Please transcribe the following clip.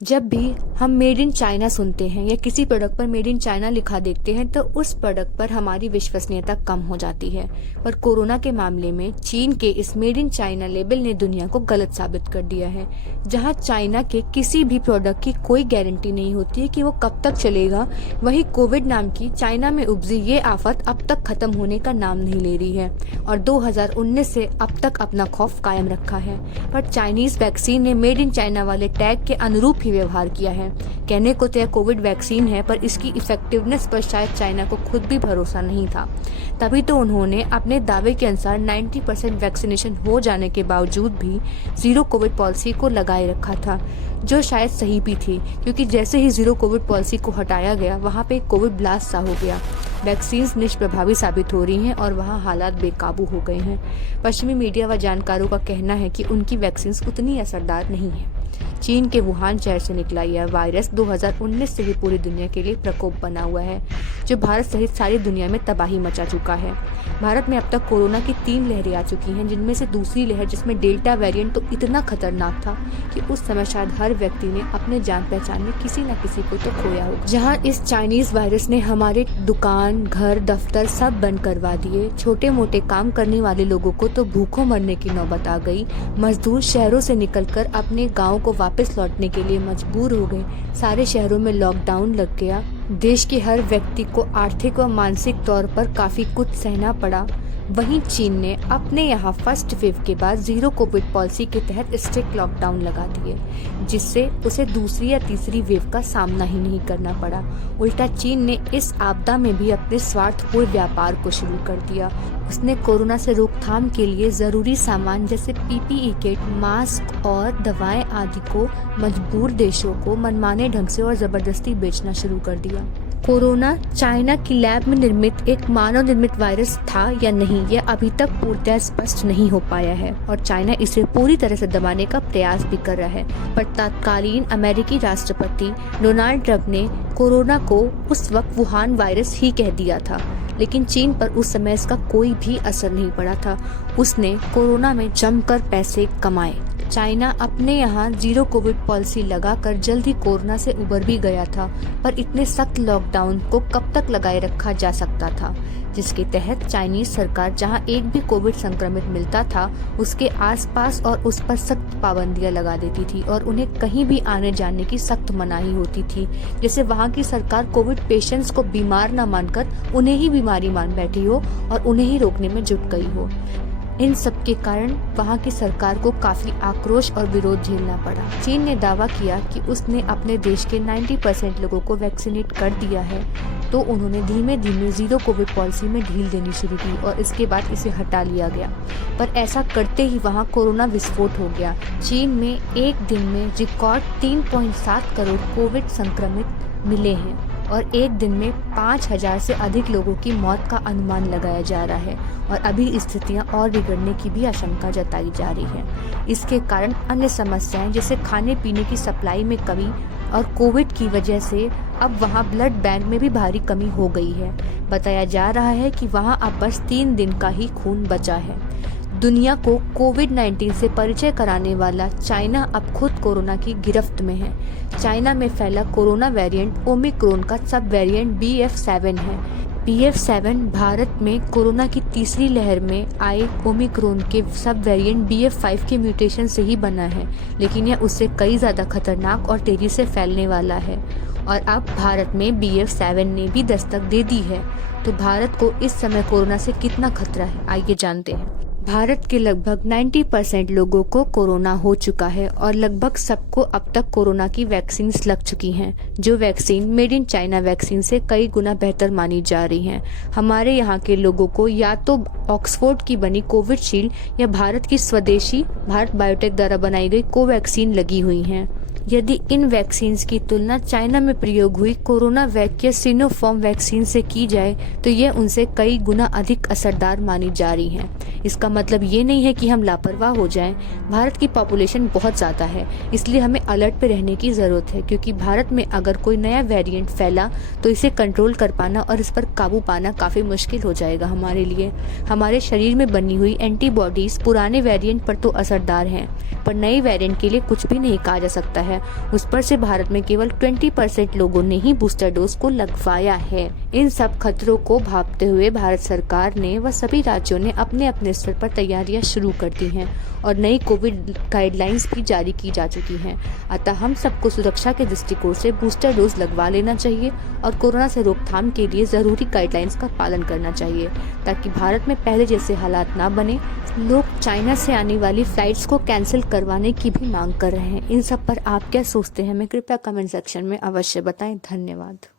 जब भी हम मेड इन चाइना सुनते हैं या किसी प्रोडक्ट पर मेड इन चाइना लिखा देखते हैं तो उस प्रोडक्ट पर हमारी विश्वसनीयता कम हो जाती है। पर कोरोना के मामले में चीन के इस मेड इन चाइना लेबल ने दुनिया को गलत साबित कर दिया है। जहां चाइना के किसी भी प्रोडक्ट की कोई गारंटी नहीं होती है कि वो कब तक चलेगा, वहीं कोविड नाम की चाइना में उपजी ये आफत अब तक खत्म होने का नाम नहीं ले रही है और 2019 से अब तक अपना खौफ कायम रखा है। पर चाइनीज वैक्सीन ने मेड इन चाइना वाले टैग के अनुरूप ही व्यवहार किया है। कहने को तो यह कोविड वैक्सीन है, पर इसकी इफेक्टिवनेस पर शायद चाइना को खुद भी भरोसा नहीं था। तभी तो उन्होंने अपने दावे के अनुसार 90% वैक्सीनेशन हो जाने के बावजूद भी जीरो कोविड पॉलिसी को लगाए रखा था, जो शायद सही भी थी, क्योंकि जैसे ही जीरो कोविड पॉलिसी को हटाया गया वहां पे कोविड ब्लास्ट सा हो गया। वैक्सीन निष्प्रभावी साबित हो रही हैं और वहां हालात बेकाबू हो गए हैं। पश्चिमी मीडिया व जानकारों का कहना है कि उनकी वैक्सीन उतनी असरदार नहीं है। चीन के वुहान शहर से निकला यह वायरस 2019 से ही पूरी दुनिया के लिए प्रकोप बना हुआ है, जो भारत सहित सारी दुनिया में तबाही मचा चुका है। भारत में अब तक कोरोना की 3 लहरें आ चुकी हैं, जिनमें से दूसरी लहर, जिसमें डेल्टा वेरिएंट तो इतना खतरनाक था कि उस समय शायद हर व्यक्ति ने अपने जान पहचान में किसी न किसी को तो खोया होगा। जहां इस चाइनीज वायरस ने हमारे दुकान, घर, दफ्तर सब बंद करवा दिए। छोटे मोटे काम करने वाले लोगों को तो भूखों मरने की नौबत आ गई। मजदूर शहरों से निकलकर अपने गाँव को वापस लौटने के लिए मजबूर हो गए। सारे शहरों में लॉकडाउन लग गया। देश के हर व्यक्ति को आर्थिक व मानसिक तौर पर काफी कुछ सहना पड़ा। वहीं चीन ने अपने यहाँ फर्स्ट वेव के बाद जीरो कोविड पॉलिसी के तहत स्ट्रिक्ट लॉकडाउन लगा दिए, जिससे उसे दूसरी या तीसरी वेव का सामना ही नहीं करना पड़ा। उल्टा चीन ने इस आपदा में भी अपने स्वार्थपूर्ण व्यापार को शुरू कर दिया। उसने कोरोना से रोकथाम के लिए जरूरी सामान जैसे पीपीई किट, मास्क और दवाएं आदि को मजबूर देशों को मनमाने ढंग से और जबरदस्ती बेचना शुरू कर दिया। कोरोना चाइना की लैब में निर्मित एक मानव निर्मित वायरस था या नहीं, यह अभी तक पूर्णतः स्पष्ट नहीं हो पाया है और चाइना इसे पूरी तरह से दबाने का प्रयास भी कर रहा है। पर तत्कालीन अमेरिकी राष्ट्रपति डोनाल्ड ट्रंप ने कोरोना को उस वक्त वुहान वायरस ही कह दिया था, लेकिन चीन पर उस समय इसका कोई भी असर नहीं पड़ा था। उसने कोरोना में जमकर पैसे कमाए। चाइना अपने यहाँ जीरो कोविड पॉलिसी लगाकर जल्द ही कोरोना से उबर भी गया था, पर इतने सख्त लॉकडाउन को कब तक लगाए रखा जा सकता था, जिसके तहत चाइनीज सरकार जहाँ एक भी कोविड संक्रमित मिलता था उसके आसपास और उस पर सख्त पाबंदियां लगा देती थी और उन्हें कहीं भी आने जाने की सख्त मनाही होती थी। जैसे वहाँ की सरकार कोविड पेशेंट्स को बीमार न मानकर उन्हें ही बीमारी मान बैठी हो और उन्हें ही रोकने में जुट गई हो। इन सब के कारण वहाँ की सरकार को काफी आक्रोश और विरोध झेलना पड़ा। चीन ने दावा किया कि उसने अपने देश के 90% लोगों को वैक्सीनेट कर दिया है, तो उन्होंने धीमे धीमे जीरो कोविड पॉलिसी में ढील देनी शुरू की और इसके बाद इसे हटा लिया गया। पर ऐसा करते ही वहाँ कोरोना विस्फोट हो गया। चीन में एक दिन में रिकॉर्ड 3.7 करोड़ कोविड संक्रमित मिले हैं और एक दिन में 5000 से अधिक लोगों की मौत का अनुमान लगाया जा रहा है और अभी स्थितियां और बिगड़ने की भी आशंका जताई जा रही है। इसके कारण अन्य समस्याएं जैसे खाने पीने की सप्लाई में कमी और कोविड की वजह से अब वहां ब्लड बैंक में भी भारी कमी हो गई है। बताया जा रहा है कि वहां अब बस 3 दिन का ही खून बचा है। दुनिया को कोविड-19 से परिचय कराने वाला चाइना अब खुद कोरोना की गिरफ्त में है। चाइना में फैला कोरोना वेरिएंट ओमिक्रॉन का सब वेरिएंट BF7 है। BF7 भारत में कोरोना की तीसरी लहर में आए ओमिक्रॉन के सब वेरिएंट BF5 के म्यूटेशन से ही बना है, लेकिन यह उससे कई ज्यादा खतरनाक और तेजी से फैलने वाला है और अब भारत में BF7 ने भी दस्तक दे दी है। तो भारत को इस समय कोरोना से कितना खतरा है, आइए जानते हैं। भारत के लगभग 90% लोगों को कोरोना हो चुका है और लगभग सबको अब तक कोरोना की वैक्सीन लग चुकी हैं, जो vaccine made in China vaccine से कई गुना बेहतर मानी जा रही हैं। हमारे यहाँ के लोगों को या तो ऑक्सफोर्ड की बनी कोविशील्ड या भारत की स्वदेशी भारत बायोटेक द्वारा बनाई गई कोवैक्सीन लगी हुई हैं। यदि इन वैक्सीन की तुलना चाइना में प्रयोग हुई कोरोना वैक या सिनोफार्म वैक्सीन से की जाए तो यह उनसे कई गुना अधिक असरदार मानी जा रही है। इसका मतलब ये नहीं है कि हम लापरवाह हो जाएं। भारत की पॉपुलेशन बहुत ज़्यादा है, इसलिए हमें अलर्ट पे रहने की ज़रूरत है, क्योंकि भारत में अगर कोई नया वेरिएंट फैला तो इसे कंट्रोल कर पाना और इस पर काबू पाना काफ़ी मुश्किल हो जाएगा हमारे लिए। हमारे शरीर में बनी हुई एंटीबॉडीज़ पुराने वेरिएंट पर तो असरदार हैं, पर नए वेरिएंट के लिए कुछ भी नहीं कहा जा सकता है। उस पर से भारत में केवल 20% लोगों ने ही बूस्टर डोज को लगवाया है। इन सब खतरों को भांपते हुए भारत सरकार ने व सभी राज्यों ने अपने अपने स्तर पर तैयारियां शुरू कर दी हैं और नई कोविड गाइडलाइंस भी जारी की जा चुकी हैं। अतः हम सबको सुरक्षा के दृष्टिकोण से बूस्टर डोज लगवा लेना चाहिए और कोरोना से रोकथाम के लिए ज़रूरी गाइडलाइंस का पालन करना चाहिए, ताकि भारत में पहले जैसे हालात ना बने। लोग चाइना से आने वाली फ्लाइट्स को कैंसिल करवाने की भी मांग कर रहे हैं। इन सब पर आप क्या सोचते हैं, हमें कृपया कमेंट सेक्शन में अवश्य बताएं। धन्यवाद।